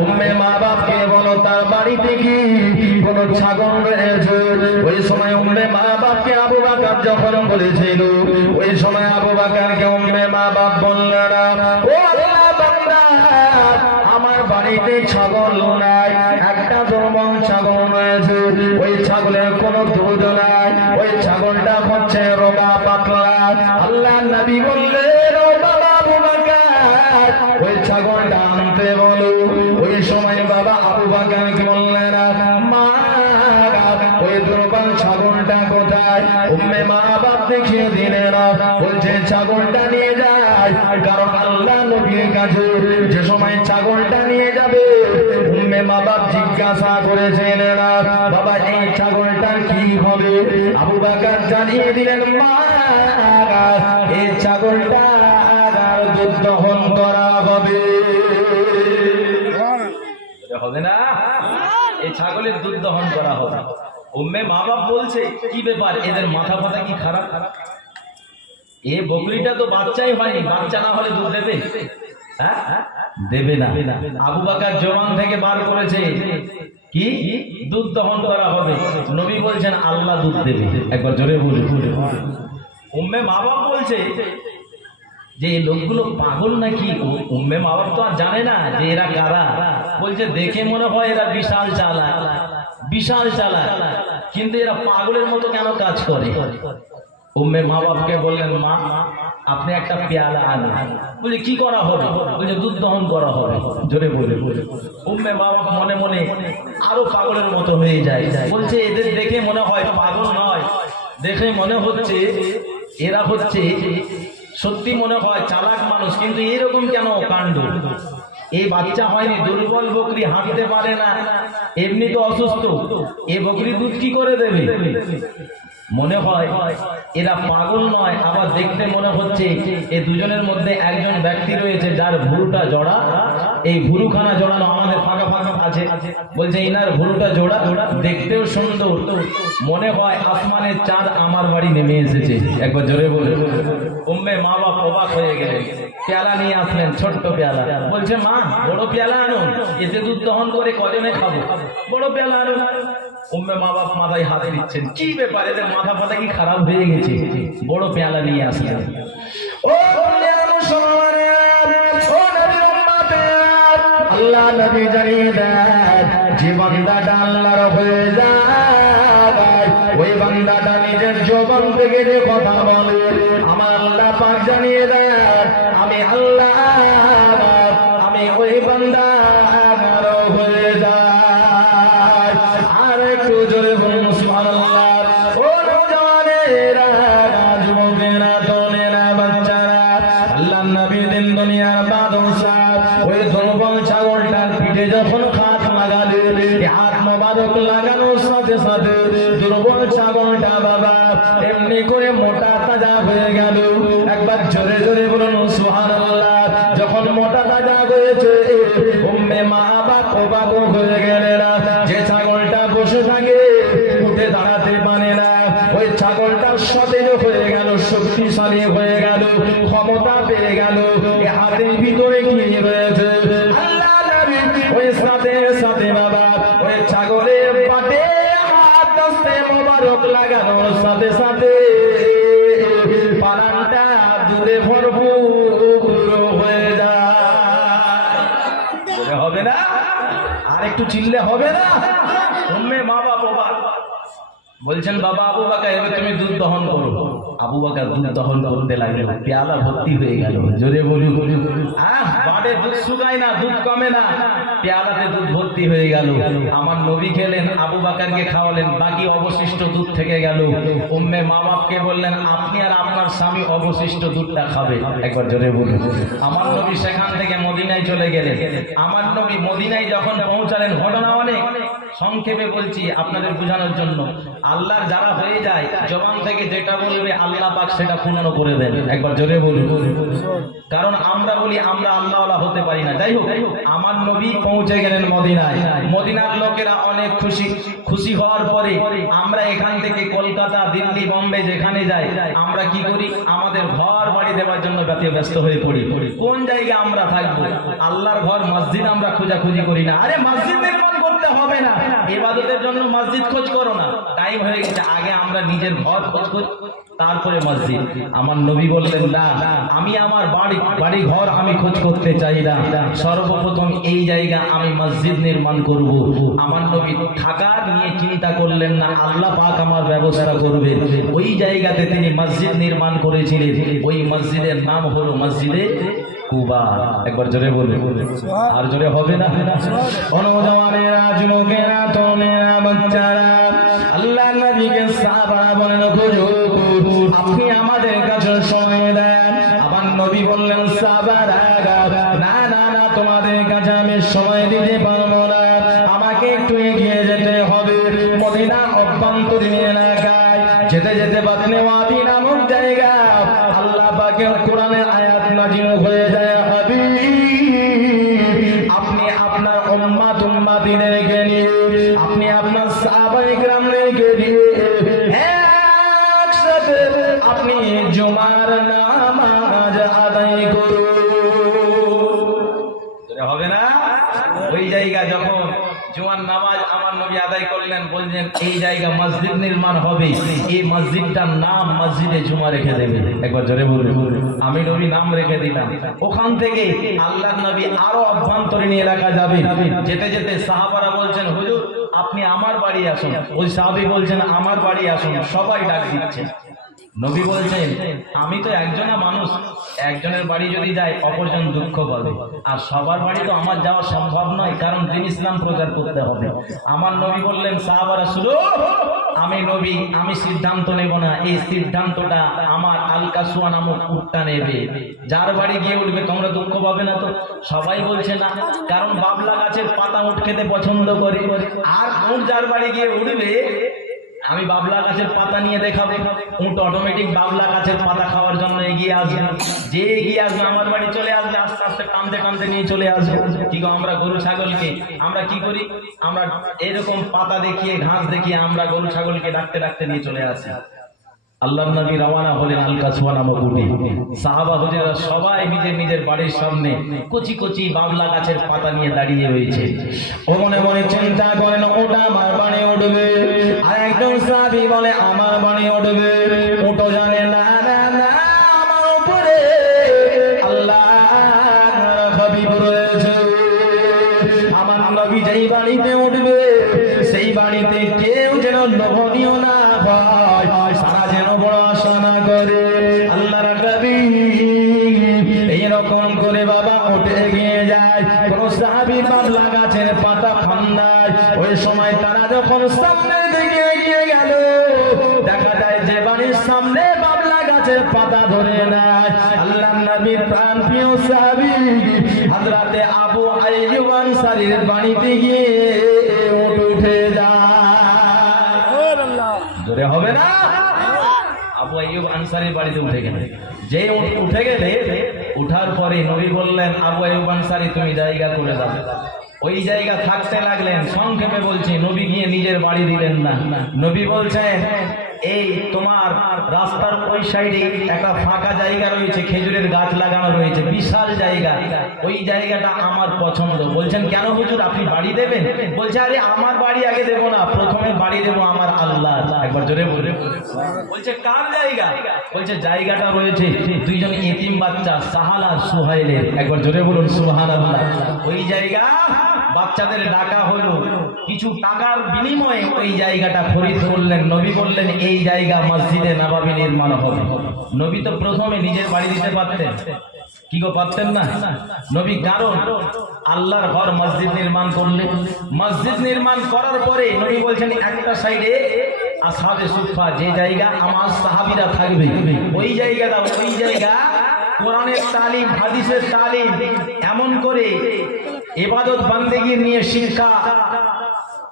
উম্মে মা বাপকে বলো তার বাড়িতে কি কোন ছাগল রয়েছে? ওই সময় উম্মে মা বাপকে আবু বকর যখন বলেছিল, ওই সময় আবু বকরকে উম্মে মা বাপ বললেন, ও আল্লাহ বান্দা, আমার বাড়িতে ছাগল নাই, একটা দুর্বল ছাগল রয়েছে, ওই ছাগলের কোনো দুধ নাই, ওই ছাগলটা হচ্ছে রোগা পাতলা। আল্লাহ নবী বললেন, ও বাবা আবু বকর, ওই ছাগলটা আনতে বলো। ওই সময় বাবা আবু বকর কি বললেন, মা ওই দুর্বল ছাগলটা কোথায়? উম্মে মা বাপ দেখিয়ে দিলেন, বলছে ছাগলটা নিয়ে যায়। কারণ আল্লাহ নবীর কাছে যে সময় ছাগলটা নিয়ে যাবে, উম্মে মা বাপ জিজ্ঞাসা করেছিলেন, বাবা এই ছাগলটার কি হবে? আবু বকর জানিয়ে দিলেন, মা এই ছাগলটা দুধ দহন করা হবে। হবে না? এই ছাগলের দুধ দহন করা হবে। উম্মে মা বাপ বলছে, কি ব্যাপার, এদের মাথা ফাতা কি খারাপ? এ বকরিটা তো বাচ্চাই হয়নি, বাচ্চা না হলে দুধ দেবে? দেবে না। আবু বকর জবান থেকে বার করেছে কি দুধ দহন করা হবে। নবী বলছেন আল্লাহ দুধ দেবে। একবার জোরে বলুন। উম্মে মা বাপ বলছে যে এই লোকগুলো পাগল নাকি? উম্মে মা বাপ তো আর জানে না যে এরা কারা। বলছে দেখে মনে হয় এরা বিশাল চালাক, বিশাল চালাক, কিন্তু এরা পাগলের মতো কেন কাজ করে? উম্মে মা বাপকে বললেন, মা আপনি একটা পেয়ালা আনুন। বলে কি করা হবে? বলছে দুধ দহন করা হবে। জোরে বলে। উম্মে মা বাপ মনে মনে আরো পাগলের মতো হয়ে যায়। বলছে এদের দেখে মনে হয় পাগল নয়, দেখে মনে হচ্ছে এরা হচ্ছে সত্যি মনে হয় চালাক মানুষ, কিন্তু এরকম কেন কাণ্ড? এই বাচ্চা হয়নি, দুর্বল বকরি, হাঁটতে পারে না, এমনি তো অসুস্থ, এই বকরি দুধ কি করে দেবে? মনে হয় এরা পাগল নয়, আবার দেখতে মনে হচ্ছে এই দুজনের মধ্যে একজন ব্যক্তি রয়েছে যার ভুরুটা জোড়া, এই ভুরুখানা জোড়ানো আমাদের ফাঁকা ফাঁকা আছে। বলছে ইনার ভুরুটা জোড়া, দেখতেও সুন্দর, মনে হয় আসমানের চাঁদ আমার বাড়ি নেমে এসেছে। একবার জোরে বলে। উম্মে মা বাপ অবাক হয়ে গেলেন, পেয়ালা নিয়ে আসলেন, ছোট্ট পেয়ালা। বলছে মা বড় পেয়ালা আনুন, এতে দুধ দহন করে কজনে খাবো, বড় পেয়ালা আনুন। উম্মে মা বাপ মাথায় হাতে দিচ্ছেন, কি ব্যাপার, এদের মাথা ফাতা কি খারাপ হয়ে গেছে? বড় পেয়ালা নিয়ে আসলেন। ও আল্লাহ নবী জানিয়ে দেন, যে বান্দাটা আল্লাহর হয়ে যায়, ওই বান্দাটা নিজের জবান থেকে যে কথা বলে, আমার আল্লাহ পাক জানিয়ে দেন, আমি আল্লাহ, আমি ওই বান্দা হয়ে যাই। আর একটু জোরে বলুন সুবহানাল্লাহ। ও নওজওয়ানেরা, যুবকেরা, তরুণেরা, বাচ্চারা, আল্লাহর নবী দিন দুনিয়ার বাদশা, ওই দুর্বল ছাগলটার পিঠে যখন হাত লাগালেন, হাত মোবারক লাগানোর সাথে সাথে দুর্বল ছাগলটা বাবা এমনি করে মোটা তাজা হয়ে গেল। একবার জোরে জোরে বলুন সুবহানাল্লাহ। যখন মোটা তাজা হয়েছে, উম্মে মা বাপ অবাক হয়ে গেলেন। যে ছাগলটা বসে থাকে, উঠে দাঁড়াতে পারে না, ওই ছাগলটা সতেজ হয়ে গেল, শক্তিশালী হয়ে গেল, ক্ষমতা পেয়ে গেল। হাতের ভিতরে কি রয়েছে? আল্লাহ নবী ওই সাথে সাথে বাবা ওই ছাগলের পাটে হাত দস্তে মোবারক লাগানোর সাথে সাথে পালানটা দূরে ভরপুর হয়ে যায়। হবে না? আর একটু চিল্লে হবে না? উম্মে মা বাপ অবাক। বলছেন বাবা আবু বকর এবার তুমি দুধ দহন করো। আবু বকর দুধ দহন করতে লাগলেন, পেয়ালা ভর্তি হয়ে গেল। জোরে বলুন। বাড়ে দুধ শুকায় না, দুধ কমে না, পেয়ালাতে দুধ ভর্তি হয়ে গেল। আমার নবী খেলেন, আবু বকরকে খাওয়ালেন, বাকি অবশিষ্ট দুধ থেকে গেল। উম্মে মা বাপকে বললেন আপনি আর আপনার স্বামী অবশিষ্ট দুধটা খাবে। একবার জোরে বলুন। আমার নবী সেখান থেকে মদিনায় চলে গেলেন। আমার নবী মদিনায় যখন পৌঁছালেন, ঘটনা অনেক, সংক্ষেপে বলছি আপনাদের বোঝানোর জন্য। আল্লাহর যারা হয়ে যায়, জবান থেকে যেটা বলবে আল্লাহ পাক সেটা পূর্ণ করে দেন। একবার জোরে বলুন। কারণ আমরা বলি আমরা আল্লাহওয়ালা হতে পারি না। যাই হোক, আমার নবী পৌঁছে গেলেন মদিনায়। মদিনার লোকেরা অনেক খুশি হওয়ার পরে আমরা এখান থেকে কলকাতা, দিল্লি, বোম্বে যেখানে যাই, আমরা কি করি? আমাদের ঘর বাড়ি দেওয়ার জন্য ব্যস্ত হয়ে পড়ি। কোন জায়গায় আমরা থাকবো? আল্লাহর ঘর মসজিদ আমরা খোঁজাখুঁজি করি না। আরে মসজিদ নির্মাণ করতে হবে না, ইবাদতের জন্য মসজিদ খোঁজ করো না। টাইম হয়ে গেছে, আগে আমরা নিজের ঘর খোঁজ করি, তারপরে মসজিদ। আমার নবী বললেন না, আমি আমার বাড়ি ঘর আমি খোঁজ করতে চাই না, সর্বপ্রথম এই জায়গা আমি মসজিদ নির্মাণ করব। আমার নবী থাকার নিয়ে চিন্তা করলেন না, আল্লাহ পাক আমার ব্যবস্থা করবেন। ওই জায়গাতে তিনি মসজিদ নির্মাণ করেছিলেন। ওই মসজিদের নাম হলো মসজিদে কুবা। একবার জোরে বলে, আর জোরে হবে না? নওজওয়ানেরা, যুবকেরা, তরুণেরা, বাচ্চারা, আল্লাহ নবীকে সাহাবারা বলেন, হুজুর আপনি আমাদের কাছে সময় দেন। আমার নবী বললেন, সাহাবারা না না না, তোমাদের কাছে আমি সময় দিতে পারবো না, আমাকে একটু এগিয়ে যেতে হবে। মদিনা অভ্যন্তরীণ এলাকায় যেতে যেতে বাতনে ওয়াদি নামক জায়গা, আল্লাহ পাকের কোরআনের আয়াত নাযিল হয়ে যায়, হাবিব আপনি আপনার উম্মতিদেরকে নিয়ে, আপনি আপনার সাহাবায়ে কেরামদেরকে নিয়ে একসাথে আপনি জুমার নামাজ আদায় করুন। হবে না? ওই জায়গা যখন জুমার নামাজ আমার নবী আদায় করলেন, বললেন এই জায়গা মসজিদ নির্মাণ হবে, এই মসজিদটার নাম মসজিদে জুমা রেখে দেবে। একবার জোরে বলুন। আমি নবী নাম রেখে দিলাম। ওখান থেকে আল্লাহর নবী আরো অভ্যন্তরীণ এলাকা যাবে। যেতে যেতে সাহাবারা বলছেন, হুজুর আপনি আমার বাড়ি আসুন। ওই সাহাবী বলছেন, আমার বাড়ি আসুন। সবাই ডাক দিচ্ছে। নবী বলছেন, আমি তো একজনা মানুষ, একজনের বাড়ি যদি যাই অপরজন দুঃখ পাবে, আর সবার বাড়ি তো আমার যাওয়া সম্ভব নয়, কারণ দিন ইসলাম প্রচার করতে হবে। আমার নবী বললেন, সাহাবারা শুনো, আমি নবী, আমি সিদ্ধান্ত নেব না, এই সিদ্ধান্তটা আমার আল-কাসওয়া নামক উটটা নেবে। যার বাড়ি গিয়ে উঠবে তোমরা দুঃখ পাবে না তো? সবাই বলছে না, কারণ বাবলা গাছের পাতা উঠ খেতে পছন্দ করে। আর উট যার বাড়ি গিয়ে উঠবে, আমি বাবলা গাছের পাতা নিয়ে দেখাবো, উট অটোমেটিক বাবলা গাছের পাতা খাওয়ার জন্য এগিয়ে আসবে। যে এগিয়ে আসবে আমার বাড়ি চলে আসবে, আস্তে আস্তে টানতে টানতে নিয়ে চলে আসবে। কি গো, আমরা গরু ছাগলকে আমরা কি করি? আমরা এরকম পাতা দেখিয়ে, ঘাস দেখিয়ে আমরা গরু ছাগলকে ডাকতে ডাকতে নিয়ে চলে আসি। আল্লাহর নবী রওনা হলেন আল-কাসওয়া নামক উটে। সাহাবা হুজুররা সবাই নিজের নিজের বাড়ির সামনে কচি কচি বাবলা গাছের পাতা নিয়ে দাঁড়িয়ে রয়েছে। ও মনে মনে চিন্তা করেন, ওটা আমার বাড়ি উঠবে। আর একজন সাহাবী বলে, আমার বাড়ি উঠবে। উটো জানে না না না, আমার উপরে আল্লাহর হাবিব রয়েছে। আমার নবী যেই বাড়িতে উঠবে, সেই বাড়িতে কেউ যেন লোভনীয় না হয়, সারা যেন বড় আশা না করে। আল্লাহর হাবিব এইরকম করে বাবা উঠে গিয়ে যায়। কোন সাহাবী বাবলা গাছের পাতা ফান্দায়। ওই সময় তারা যখন সামনের দিকে এগিয়ে গেল, দেখা যায় যে বাড়ির সামনে বাবলা গাছের পাতা ধরে নাই আল্লাহর নবীর প্রাণপ্রিয় সাহাবী হযরতে আবু আইয়ুব আনসারীর বাড়িতে গিয়ে উঠে যায়। জোরে হবে না? আবু আইয়ুব আনসারীর বাড়িতে উঠে গেলে, যে উঠে গেলে, উঠার পরে নবী বললেন, আবু আইয়ুব আনসারী তুমি জায়গা করে দাও। ওই জায়গা থাকতে লাগলেন। সংক্ষেপে বলছি, নবী গিয়ে নিজের বাড়ি দিলেন না। নবী বলছেন, এই তোমার রাস্তার ওই সাইডে একটা ফাঁকা জায়গা রয়েছে, খেজুরের গাছ লাগানো রয়েছে, বিশাল জায়গা, ওই জায়গাটা আমার পছন্দ। বলছেন, কেন হুজুর আপনি বাড়ি দেবেন? বলছে, আরে আমার বাড়ি আগে দেবো না, প্রথমে বাড়ি দেবো আমার আল্লাহ। একবার জোরে বলে। বলছে, কার জায়গা? বলছে, জায়গাটা রয়েছে দুইজন ইতিম বাচ্চা সাহাল আর সুহাইলের। একবার জোরে বলুন সুবহানাল্লাহ। ওই জায়গা বাচ্চাদের ডাকা হলো, কিছু টাকার বিনিময়ে ওই জায়গাটা খরিদ করলেন। নবী বললেন, এই জায়গা মসজিদে নববী নির্মাণ হবে। নবী তো প্রথমে নিজের বাড়ি দিতে পারতেন, কি গো পারতেন না? নবী কারণ আল্লাহর ঘর মসজিদ নির্মাণ করলেন। মসজিদ নির্মাণ করার পরে নবী বলছেন, একটা সাইডে আসহাবে সুফা, যে জায়গা আমার সাহাবীরা থাকবে, ওই জায়গাটা, ওই জায়গা কোরআনের তালিম, হাদিসের তালিম, এমন করে ইবাদত বান্দেগী নিয়ে শিক্ষা,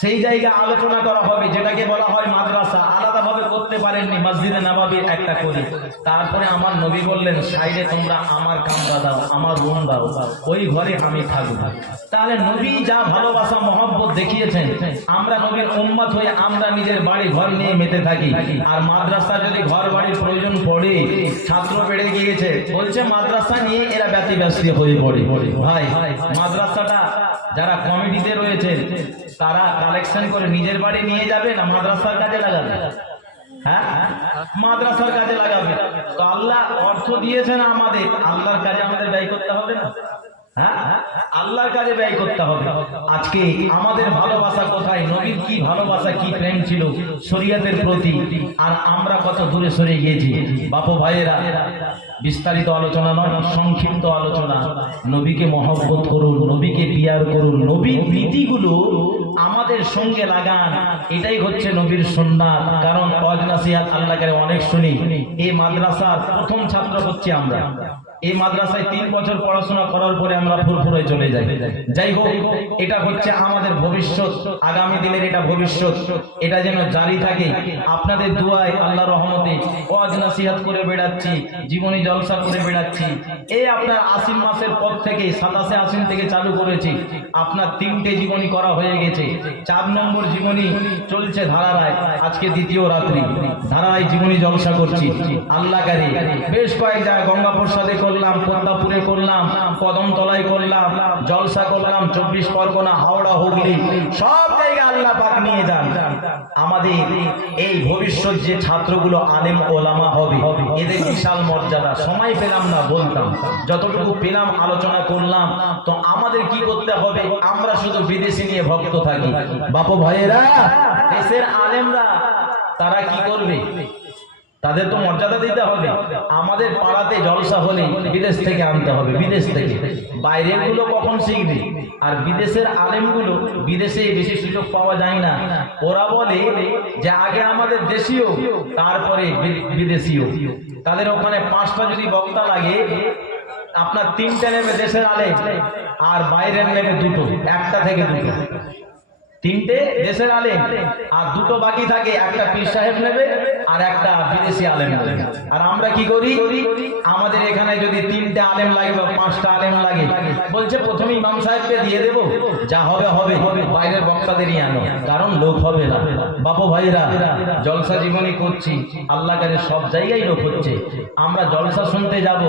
সেই জায়গা আলোচনা করা হবে, যেটাকে বলা হয় মাদ্রাসা। আলাদাভাবে করতে করতে পারেননি, মসজিদে নববীর একটা করি। তারপরে আমার নবী বললেন, সাইডে তোমরা আমার কামরা দাও, আমার রুম দাও, ওই ঘরে আমি থাকবো। তাহলে নবী যা ভালোবাসা মহব্বত দেখিয়েছেন, আমরা নবীর উম্মত হয়ে আমরা নিজের বাড়ি ঘর নিয়ে মেতে থাকি। আর মাদ্রাসা যদি ঘর বাড়ির প্রয়োজন পড়ে, ছাত্র বেড়ে গিয়েছে, বলছে মাদ্রাসা নিয়ে এরা ব্যতিব্যস্ত হয়ে পড়ে। ভাই, মাদ্রাসাটা যারা কমিটিতে রয়েছে তারা কালেকশন করে নিজের বাড়ি নিয়ে যাবে না মাদ্রাসার কাজে লাগাবে? হ্যাঁ, মাদ্রাসার কাজে লাগাবে। তো আল্লাহ অর্থ দিয়েছেন আমাদের, আল্লাহর কাজে আমাদের ব্যয় করতে হবে না? হ্যাঁ, আল্লাহর কাজে ব্যয় করতে হবে। আজকে আমাদের ভালোবাসা কোথায়? নবীর কি ভালোবাসা, কি প্রেম ছিল শরীয়তের প্রতি, আর আমরা কত দূরে সরে গিয়েছি। বাপু ভাইয়েরা, বিস্তারিত আলোচনা নয়, সংক্ষিপ্ত আলোচনা। নবীকে মহব্বত করুন, নবীকে পিয়ার করুন, নবীর নীতিগুলো আমাদের সঙ্গে লাগান। এটাই হচ্ছে নবীর সুন্নাত। কারণ ওয়াজ নসিহত আল্লাহকে অনেক শুনি। এই মাদ্রাসার প্রথম ছাত্র হচ্ছে আমরা। এই মাদ্রাসায় 3 বছর পড়াশোনা করার পরে আমরা ফুরফুরায় চলে যাই। যাই হোক, এটা হচ্ছে আমাদের ভবিষ্যৎ, আগামী দিনের এটা ভবিষ্যৎ। এটা যেন জারি থাকে। আপনাদের দুয়ায়, আল্লাহর রহমতে ওয়াজ নসিহত করে বেড়াচ্ছি, জীবনী জলসা করে বেড়াচ্ছি। এই আপনার আশ্বিন মাসের পর থেকে 27 আশ্বিন থেকে চালু করেছি। আপনার 3টে জীবনী করা হয়ে গেছে। 4 নম্বর জীবনী চলছে ধারায়। আজকে 2য় রাত্রি ধারায় জীবনী জলসা করছি। আল্লাহ কারি বেশ কয়েক জায়গায় গঙ্গাপ্রসাদে করলাম, পদ্মাপুরে করলাম, কদমতলায় করলাম, জলসা করলাম, 24 পরগনা, হাওড়া, হুগলি, সব জায়গায় আল্লাহ পাক নিয়ে যান। আমাদের এই ভবিষ্যৎ যে ছাত্রগুলো আলেম ওলামা হবে, এদের বিশাল মর্যাদা। সময় পেলাম না বলতাম, যতটুকু পেলাম আলোচনা করলাম। তো আমাদের কি করতে হবে? আমরা শুধু বিদেশি নিয়ে ভক্ত থাকি। বাপু ভাইয়েরা, দেশের আলেমরা তারা কি করবে? তাদের তো মর্যাদা দিতে হবে। আমাদের পাড়াতে জলসা হলে বিদেশ থেকে আনতে হবে, বিদেশ থেকে। বাইরের গুলো কখন শিখবে? আর বিদেশের আলেমগুলো, বিদেশে বেশি সুযোগ পাওয়া যায় না। ওরা বলে যে আগে আমাদের দেশীয়, তারপরে বিদেশীয়। তাদের ওখানে 5টা যদি বক্তা লাগে, আপনার 3টে নেবে দেশের আলেম, আর বাইরের নেবে 2টো, 1টা থেকে 2টো। 3টে দেশের আলেম আর 2টো বাকি থাকে, একটা পীর সাহেব নেবে আর একটা বিদেশি আলেম নেবে। আর আমরা কি করি? আমাদের এখানে যদি 3টে আলেম লাগে বা 5টা আলেম লাগে, বলছে প্রথমে ইমাম সাহেবকে দিয়ে দেব, যা হবে হবে, বাইরের বক্তাদেরই আনো, কারণ লোক হবে না। বাপু ভাইরা, জলসা জীবনী করছি, আল্লাহ কাছে সব জায়গায় লোক হচ্ছে। আমরা জলসা শুনতে যাব,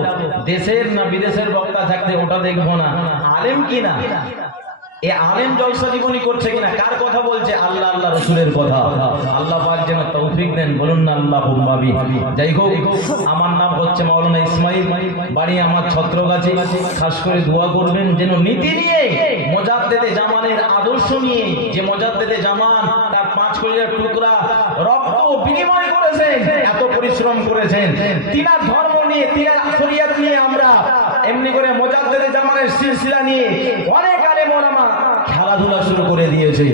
দেশের না বিদেশের বক্তা থাকতে ওটা দেখবো না, আলেম কিনা, এ আলেম জলসা জীবনী করছে কিনা, কার কথা বলছে? আল্লাহ, আল্লাহ রসুলের কথা। আল্লাহ পাক যেন তৌফিক দেন, বলুন না আল্লাহুম্মা আমিন। যাই হোক, আমার নাম হচ্ছে মাওলানা ইসমাইল, বাড়ি আমার ছত্রগাছি। খাস করে দোয়া করবেন যেন নীতি নিয়ে, মুজাদ্দেদে জামানের আদর্শ নিয়ে, যে মুজাদ্দেদে জামান তার 5 কলিজার টুকরা রক্ত বিনিময় করেছেন, এত পরিশ্রম করেছেন, তিনার ধর্ম নিয়ে, তিনার শরীয়ত নিয়ে আমরা এমনি করে মুজাদ্দেদে জামানের সিলসিলা নিয়ে অনেক আলেম ওলামা খেলাধুলা শুরু করে দিয়েছে।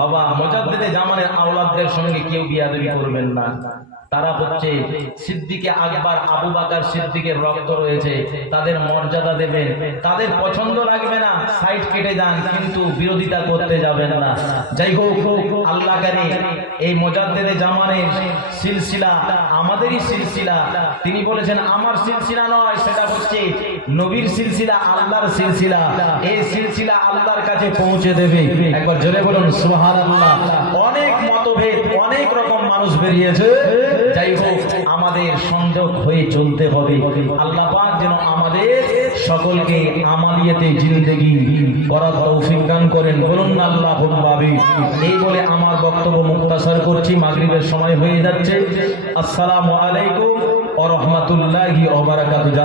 বাবা, মুজাদ্দেদে জামানের আওলাদদের সঙ্গে কেউ বিয়াদবি করবেন না। তারা হচ্ছে সিদ্দিকে আকবর, আবু বকর সিদ্দিকের রক্ত রয়েছে, তাদের মর্যাদা দেবেন। তাদের পছন্দ লাগবে না, সাইড কেটে যান, কিন্তু বিরোধিতা করতে যাবেন না। যাই হোক, আল্লাহ কারি এই মুজাদ্দেদে জামানের সিলসিলা আমাদেরই সিলসিলা। তিনি বলেছেন আমার সিলসিলা নয়, সেটা হচ্ছে নবীর সিলসিলা, আল্লাহর সিলসিলা। এই সিলসিলা আল্লাহর কাছে পৌঁছে দেবে। একবার জোরে বলুন সুবহানাল্লাহ। অনেক মতভেদ, অনেক রকম মানুষ বেরিয়েছে। যাই হোক, আমাদের সংযোগ হয়ে চলতে হবে। আল্লাহ পাক যেন আমাদের সকলকে আমালিয়াতে জিন্দেগি করার তৌফিক দান করেন, বলুন না আল্লাহুম্মা আমিন। এই বলে আমার বক্তব্য মুখতাসার করছি, মাগরিবের সময় হয়ে যাচ্ছে। আসসালামু আলাইকুম ওয়া রাহমাতুল্লাহি ওয়া বারাকাতুহু।